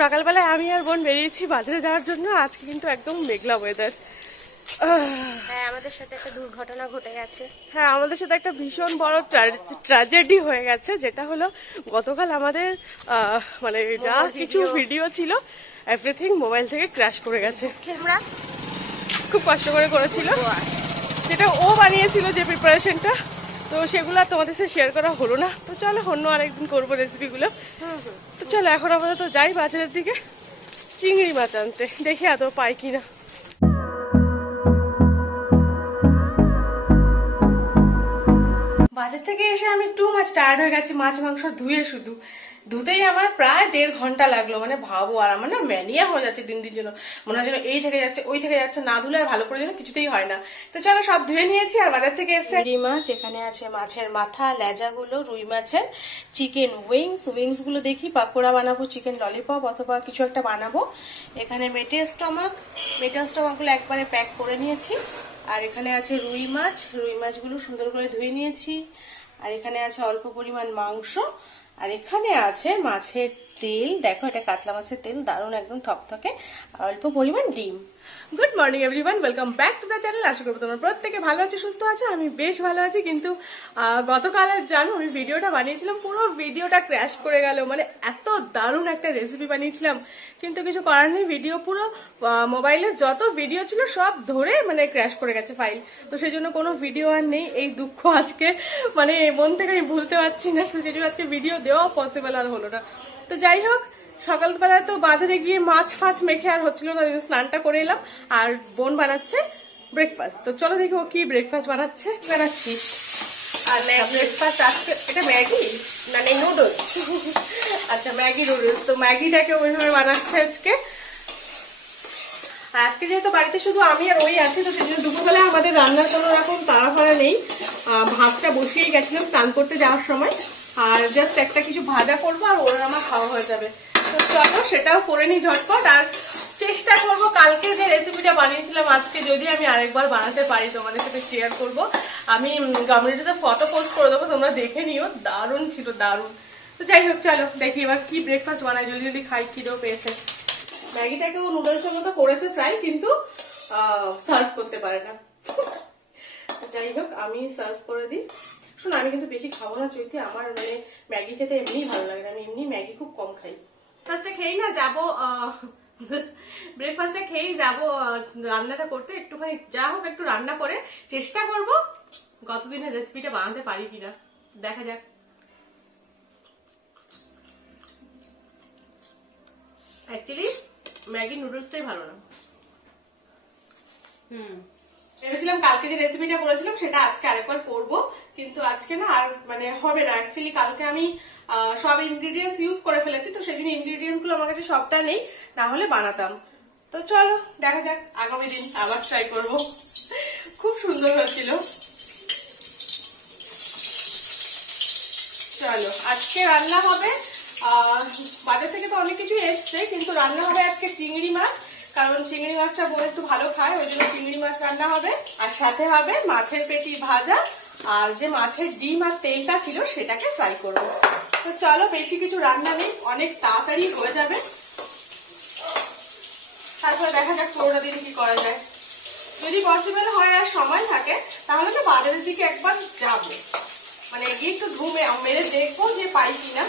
সকালবেলায় আমি আর বোন বেরিয়েছি বাজারে যাওয়ার জন্য। আজকে কিন্তু একদম মেঘলা ওয়েদার। হ্যাঁ, আমাদের সাথে একটা দুর্ঘটনা ঘটে গেছে। হ্যাঁ, আমাদের সাথে একটা ভীষণ বড় ট্র্যাজেডি হয়ে গেছে, যেটা হলো গতকাল আমাদের মানে যা কিছু ভিডিও ছিল এভরিথিং মোবাইল থেকে ক্র্যাশ করে গেছে। আমরা খুব কষ্ট করে করেছিল, যেটা ও বানিয়েছিল যে প্রিপারেশনটা, তো সেগুলো তোমাদের সাথে শেয়ার করা হলো না। তো চলো অন্য আরেকদিন করবো রেসিপিগুলো। তো চলো এখন আপাতত যাই বাজারের দিকে চিংড়ি মাছ আনতে, দেখি আদৌ পাই কিনা। বাজার থেকে এসে আমি একটু টায়ার্ড হয়ে গেছি, মাছ মাংস ধুয়ে শুধু ধুতেই আমার প্রায় 1.5 ঘন্টা লাগলো। মানে ভাবো, আর আমার না ম্যানিয়া হয়ে যাচ্ছে দিন দিন জন্য, মনে হয় যেন এই থেকে যাচ্ছে ওই থেকে যাচ্ছে, না ধুলে আর ভালো করে যেন কিছুতেই হয় না। তো চলো সব ধুয়ে নিয়েছি। আর বাজার থেকে এসে চিংড়ি মাছ, এখানে আছে মাছের মাথা, লেজাগুলো, রুই মাছের, চিকেন উইংস গুলো দেখি পাকোড়া বানাবো, চিকেন ললিপপ অথবা কিছু একটা বানাবো। এখানে মেটে স্টমাকগুলো একবারে প্যাক করে নিয়েছি। আর এখানে আছে রুই মাছগুলো সুন্দর করে ধুয়ে নিয়েছি। আর এখানে আছে অল্প পরিমাণ মাংস। আর এখানে আছে মাছের তেল, দেখো এটা কাতলা মাছের তেল, দারুণ একদম থকথকে, আর অল্প পরিমাণ ডিম। Good morning everyone, welcome back to the channel. আশা করবো তোমরা প্রত্যেকে ভালো আছো, সুস্থ আছো। আমি বেশ ভালো আছি, কিন্তু গতকাল জানো আমি ভিডিওটা বানিয়েছিলাম, পুরো ভিডিওটা ক্র্যাশ করে গেল। মানে এত দারুণ একটা রেসিপি বানিয়েছিলাম, কিন্তু কিছু করার নেই, ভিডিও পুরো মোবাইলে যত ভিডিও ছিল সব ধরে মানে ক্র্যাশ করে গেছে ফাইল। তো সেই জন্য কোনো ভিডিও আর নেই। এই দুঃখ আজকে মানে মন থেকে আমি ভুলতে পারছি না, সেই জন্য আজকে ভিডিও দেওয়া পসিবল আর হলো না। তো যাই হোক, সকালবেলায় তো বাজারে গিয়ে মাছ মেখে আর হচ্ছিল না, স্নানটা করে এলাম। আর বোন বানাচ্ছে ব্রেকফাস্ট। তো চলো দেখি ও কি ব্রেকফাস্ট বানাচ্ছিস। আর ব্রেকফাস্ট আজকে এটা ম্যাগি না নুডলস। আচ্ছা, ম্যাগি নুডলস। তো ম্যাগিটাকে ওইভাবে বানাচ্ছে আজকে। আর আজকে যেহেতু বাড়িতে শুধু আমি আর ওই আছি, তো সেজন্য দুপুরবেলা আমাদের রান্নার কোনো রকম তাড়াফাড়া নেই। ভাতটা বসিয়ে গেছিলাম স্নান করতে যাওয়ার সময়, আর জাস্ট একটা কিছু ভাজা করবো আর ওরা আমার খাওয়া হয়ে যাবে। তো চলো সেটাও করে নিই ঝটপট। আর চেষ্টা করবো কালকে যে রেসিপিটা বানিয়েছিলাম আজকে যদি আমি আরেকবার বানাতে পারি তোমাদের সাথে শেয়ার করবো। আমি কমিউনিটিতে ফটো পোস্ট করে দেবো, তোমরা দেখে নিও, দারুণ ছিল, দারুণ। তো যাই হোক চলো দেখি এবার কি ব্রেকফাস্ট বানাই, জলদি খাই, খিদেও পেয়েছে। ম্যাগিটাকেও নুডলসের মতো করেছে ফ্রাই, কিন্তু সার্ভ করতে পারে না। যাই হোক আমি সার্ভ করে দিই। শোনো, আমি কিন্তু বেশি খাবো না চৈতি, আমার মানে ম্যাগি খেতে এমনিই ভালো লাগে না, আমি এমনি ম্যাগি খুব কম খাই। ফার্স্টে খেয়েই না যাবো, ব্রেকফাস্টটা খেয়েই যাবো রান্নাটা করতে। একটুখানি যা হোক একটু রান্না করে চেষ্টা করব গতদিনের রেসিপিটা বানাতে পারি কিনা, দেখা যাক। অ্যাকচুয়ালি ম্যাগি নুডলসটাই ভালো না। ভেবেছিলাম কালকে যে রেসিপিটা বলেছিলাম সেটা আজকে আরেকবার করবো, কিন্তু আজকে না আর মানে হবে না। অ্যাকচুয়ালি কালকে আমি সব ইনগ্রিডিয়েন্টস ইউজ করে ফেলেছি, তো সেই জন্য ইনগ্রিডিয়েন্টস গুলো আমার কাছে সবটা নেই, না হলে বানাতাম। তো চলো দেখা যাক, আগামী দিন আবার ট্রাই করবো। খুব সুন্দর হয়েছিল। চলো আজকে রান্না হবে, বাজার থেকে তো অনেক কিছু এসছে, কিন্তু রান্না হবে আজকে চিংড়ি মাছ, কারণ চিংড়ি মাছটা বোন একটু ভালো খায়, ওই জন্য চিংড়ি মাছ রান্না হবে। আর সাথে হবে মাছের পেটি ভাজা, আর যে মাছের ডিম আর তেলটা ছিল সেটাকে ফ্রাই করবো। তো চলো, বেশি কিছু রান্না নেই, অনেক তাড়াতাড়ি হয়ে যাবে। তারপরে দেখা যাক পুরোটা দিন কি করা যায়। যদি পসিবল হয় আর সময় থাকে তাহলে তো বাজারের দিকে একবার যাবো, মানে গিয়ে একটু মেরে দেখবো যে পাই কিনা।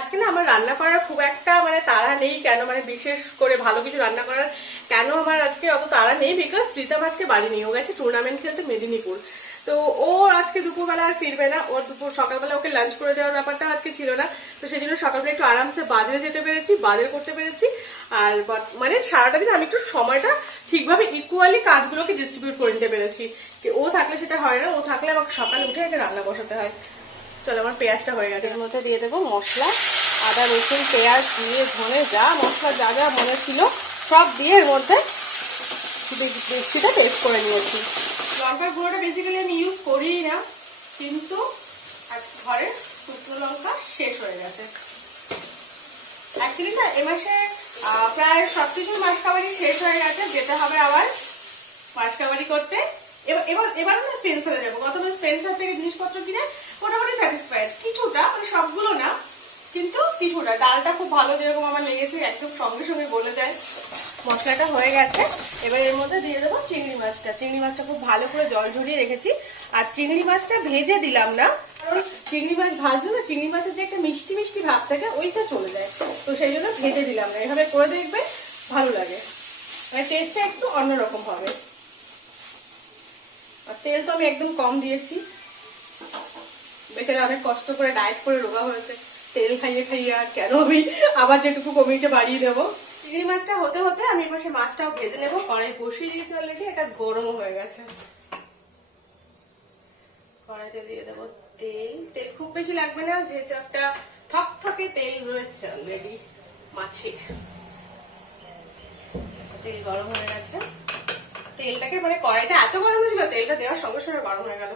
আজকে না আমার রান্না করার খুব একটা মানে তাড়া নেই। কেন মানে বিশেষ করে ভালো কিছু রান্না করার কেন আমার আজকে অত তাড়া নেই, বিকজ প্রীতম আজকে বাড়ি নেই, ও গেছে টুর্নামেন্ট খেলতে মেদিনীপুর। তো ও আজকে দুপুরবেলা আর ফিরবে না, ওর সকালবেলা ওকে লাঞ্চ করে দেওয়ার ব্যাপারটা আজকে ছিল না। তো সেই জন্য সকালবেলা একটু আরামসে বাজারে যেতে পেরেছি, বাজার করতে পেরেছি। আর মানে সারাটা দিন আমি একটু সময়টা ঠিকভাবে ইকুয়ালি কাজগুলোকে ডিস্ট্রিবিউট করে নিতে পেরেছি। ও থাকলে সেটা হয় না, ও থাকলে আমাকে সকালে উঠে একটা রান্না বসাতে হয়। চলো আমার পেঁয়াজটা হয়ে গেছে, এর মধ্যে দিয়ে দেবো মশলা, আদা রসুন পেঁয়াজ দিয়ে ধনে যা মশলা যা যা মনে ছিল সব দিয়ে এর মধ্যে মিক্সিটা পেস্ট করে নিয়েছি। লঙ্কার গুঁড়োটা বেসিক্যালি আমি ইউজ করিই না, কিন্তু আজকে ঘরে শুকনো লঙ্কা শেষ হয়ে গেছে। অ্যাকচুয়ালি না এ মাসে প্রায় সবকিছুর মাসকাবারি শেষ হয়ে গেছে, যেতে হবে আবার মাসকাবারি করতে। এবার না স্পেন্সারে যাবো। গতবার স্পেন্সার থেকে জিনিসপত্র কিনে মোটামুটি স্যাটিসফাইড কিছুটা, মানে সবগুলো না, কিন্তু কিছুটা ডালটা খুব ভালো যেরকম আমার লেগেছে, একদম সঙ্গে সঙ্গে গলে যায়। মশলাটা হয়ে গেছে, এবার এর মধ্যে দিয়ে দেবো চিংড়ি মাছটা। চিংড়ি মাছটা খুব ভালো করে জল ঝরিয়ে রেখেছি। আর চিংড়ি মাছটা ভেজে দিলাম না, কারণ চিংড়ি মাছ ভাজলে না চিংড়ি মাছের যে একটা মিষ্টি মিষ্টি ভাব থাকে ওইটা চলে যায়, তো সেই জন্য ভেজে দিলাম না। এভাবে করে দেখবে ভালো লাগে, মানে টেস্টটা একটু অন্যরকম হবে। আর তেল তো আমি একদম কম দিয়েছি, বেচারা অনেক কষ্ট করে ডায়েট করে রোগা হয়েছে, তেল খাইয়ে খাইয়ে আর কেন আমি আবার যেটুকু কমিয়েছে বাড়িয়ে দেবো। চিংড়ি মাছটা হতে হতে আমি পাশে মাছটাও ভেজে নেবো। কড়াই বসিয়ে দিয়েছি অলরেডি, এটা গরমও হয়ে গেছে। কড়াইতে দিয়ে দেবো তেল। তেল খুব বেশি লাগবে না, যেহেতু একটা থকথকে তেল রয়েছে অলরেডি মাছের। আচ্ছা, তেল গরম হয়ে গেছে। তেলটাকে মানে কড়াইটা এত গরম হয়েছিল, তেলটা দেওয়ার সঙ্গে সঙ্গে গরম হয়ে গেল।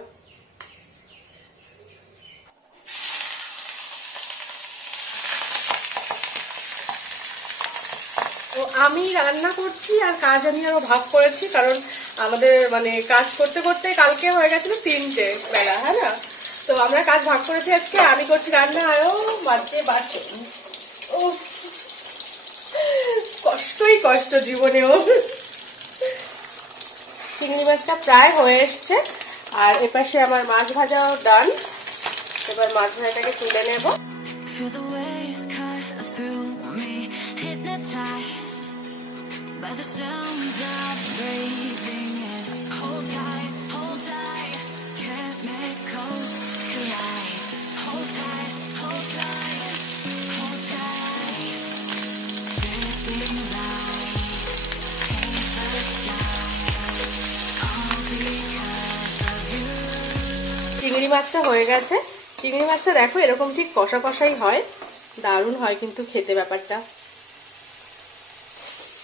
তো আমি রান্না করছি আর কাজ আমি আরো ভাগ করেছি, কারণ আমাদের মানে কাজ করতে করতে কালকে হয়ে গেছিল 3টে বেলা, হ্যাঁ না? তো আমরা কাজ ভাগ করেছি আজকে। আমি করছি রান্না, আরো বাচ্চে বাসন। ও কষ্টই কষ্ট জীবনেও। চিংড়ি মাছটা প্রায় হয়ে এসছে, আর এপাশে আমার মাছ ভাজাও ডান। এবার মাছ ভাজাটাকে তুলে নেব। Feel the waves cut through me, hypnotized by the sounds I'm breathing in. Hold tight, chemicals collide. Hold tight, hold tight, hold tight. Dripping lights paint the skies, all because of you. চিংড়ি মাছটা হয়ে গেছে। চিংড়ি মাছটা দেখো এরকম ঠিক কষা কষাই হয়, দারুণ হয় কিন্তু খেতে ব্যাপারটা।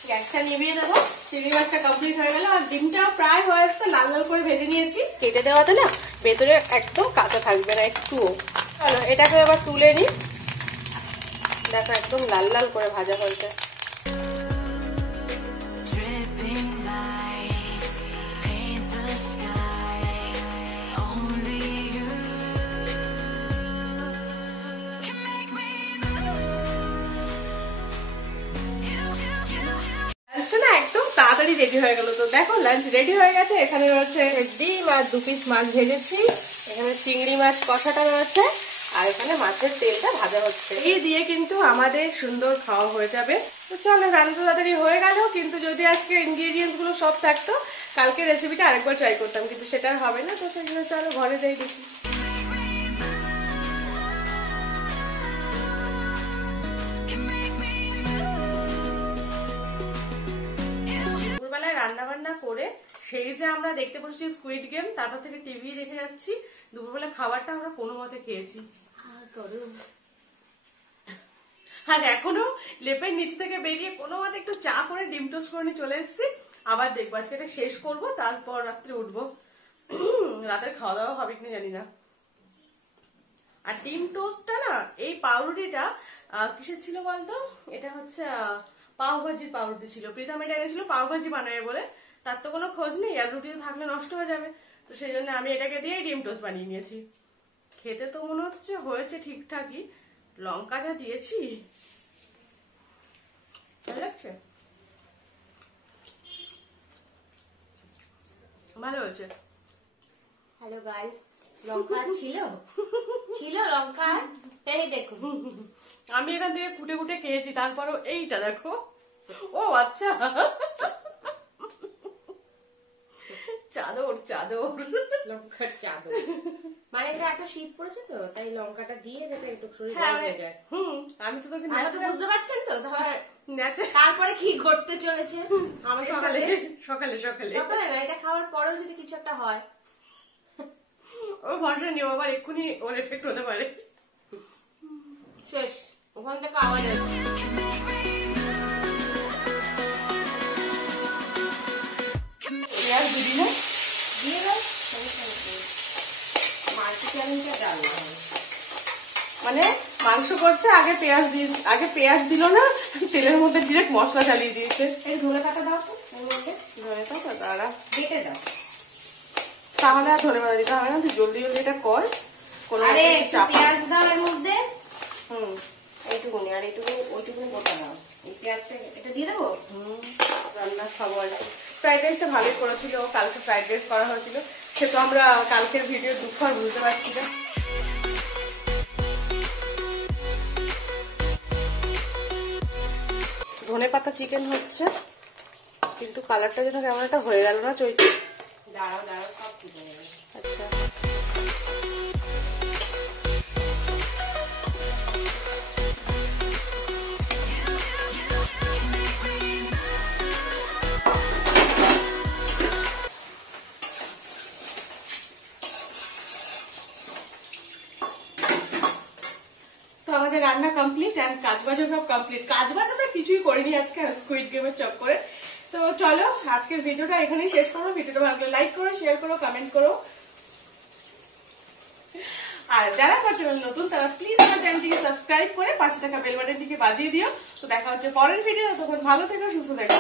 গ্যাসটা নিভিয়ে দেবো। চিংড়ি মাছটা কমপ্লিট হয়ে গেল, আর ডিমটাও প্রায় হয়ে আসছে, লাল লাল করে ভেজে নিয়েছি। কেটে দেওয়াতে না ভেতরে একদম কাঁচা থাকবে না একটুও। চলো এটাকে এবার তুলে নিই। দেখো একদম লাল লাল করে ভাজা হয়েছে। Dripping lights paint the skies. Only you can make me লাঞ্চটা না একদম তাড়াতাড়ি রেডি হয়ে গেল। তো দেখো লাঞ্চ রেডি হয়ে গেছে। এখানে রয়েছে ডিম আর 2 পিস মাছ ভেজেছি, এখানে চিংড়ি মাছ কষাটা রয়েছে, আর এখানে মাছের তেলটা ভাজা হচ্ছে। এই দিয়ে কিন্তু আমাদের সুন্দর খাওয়া হয়ে যাবে। তো চলো, রান্না তাড়াতাড়ি হয়ে গেল, কিন্তু যদি আজকে ইনগ্রেডিয়েন্টস গুলো সব থাকতো কালকে রেসিপিটা আরেকবার ট্রাই করতাম, কিন্তু সেটা হবে না। তো সেই জন্য চলো ঘরে যাই দেখি। দুপুরবেলায় রান্না বান্না করে সেই যে আমরা দেখতে বসছি স্কুইড গেম, তারপর থেকে টিভি দেখে যাচ্ছি। দুপুরবেলা খাবারটা আমরা কোনো মতে খেয়েছি, আর এখনো লেপের নিচ থেকে বেরিয়ে কোনো মতে একটু চা করে ডিম টোস্ট করে নিয়ে চলে এসেছি। আবার দেখবো আজকে এটা শেষ করবো, তারপর রাত্রে উঠবো। রাতের খাওয়া দাওয়া হবে কিনা জানি না। আর ডিম টোস্টটা না, এই পাউরুটিটা কিসের ছিল বলতো? এটা হচ্ছে পাওভাজির পাউরুটি ছিল। প্রীতম এটা এনেছিল পাওভাজি বানাবে বলে, তার তো কোনো খোঁজ নেই, আর রুটিতে থাকলে নষ্ট হয়ে যাবে। তো সেই জন্য আমি এটাকে দিয়ে ডিম টোস্ট বানিয়ে নিয়েছি। খেতে তো মনে হচ্ছে হয়েছে ঠিকঠাকই, লঙ্কা যা দিয়েছি ভালো লাগছে, ভালো হয়েছে। হ্যালো গাইস, লঙ্কা ছিল লঙ্কা, এই দেখো আমি এখান থেকে কুটে কুটে খেয়েছি, তারপরও এইটা দেখো। ও আচ্ছা, চাদর চাদর, লঙ্কার চাদর। মানে এটা এত শীত পড়েছে তো, তাই লঙ্কাটা দিয়ে যাতে একটু শরীর গরম হয়ে যায়। আমি তো তোকে বুঝতে পারছেন তো? ন্যাচারাল। তারপরে কি ঘটতে চলেছে আমার সকালে সকালে সকালে সকালে সকালে না, এটা খাওয়ার পরেও যদি কিছু একটা হয়, ও ভরসা নিও, আবার এক্ষুনি ওর এফেক্ট হতে পারে। শেষ, ওখান থেকে আওয়াজ আসবে। পেঁয়াজ দিবি না? দিয়ে দাও, মাল্টি চ্যালেঞ্জটা ডাল মানে মাংস করছে, আগে পেঁয়াজ দিল না, তেলের মধ্যে ডিরেক্ট মশলা চালিয়ে দিয়েছে। এই ধনে পাতা দাও তো এর মধ্যে, ধরে পাতা দাঁড়া, বেটে দাও। তাহলে আর ধরে পাতা দিতে হবে না, তুই জলদি জলদি এটা কর। আরে পেঁয়াজ দাও এর মধ্যে, এইটুকুনি, আর এইটুকুনি ওইটুকুনি গোটা দাও। এই পেঁয়াজটা এটা দিয়ে দেবো। রান্না খাবো আর কি। ফ্রাইড রাইসটা ভালোই করেছিল, কালকে ফ্রাইড রাইস করা হয়েছিল, সে তো আমরা কালকের ভিডিও দুঃখ আর বুঝতে পারছি না। ধনেপাতা চিকেন হচ্ছে, কিন্তু কালারটা যেন কেমন একটা হয়ে গেল না চৈতি? দাঁড়াও দাঁড়াও, সব ঠিক হয়ে যাবে। আচ্ছা, আমাদের রান্না কমপ্লিট এন্ড কাজবাজও সব কমপ্লিট। কাজবাজও তো কিছুই করিনি আজকে স্কুইড গেমের চক্করে। তো চলো আজকের ভিডিওটা এখানেই শেষ করবো। ভিডিওটা ভালো লাগলে লাইক করো, শেয়ার করো, কমেন্ট করো। আর যারা আমার চ্যানেল নতুন তারা প্লিজ আমার চ্যানেলটিকে সাবস্ক্রাইব করে পাশে থাকা বেল বাটনটিকে বাজিয়ে দিও। তো দেখা হচ্ছে পরের ভিডিও, তখন ভালো থেকো, সুস্থ থেকো।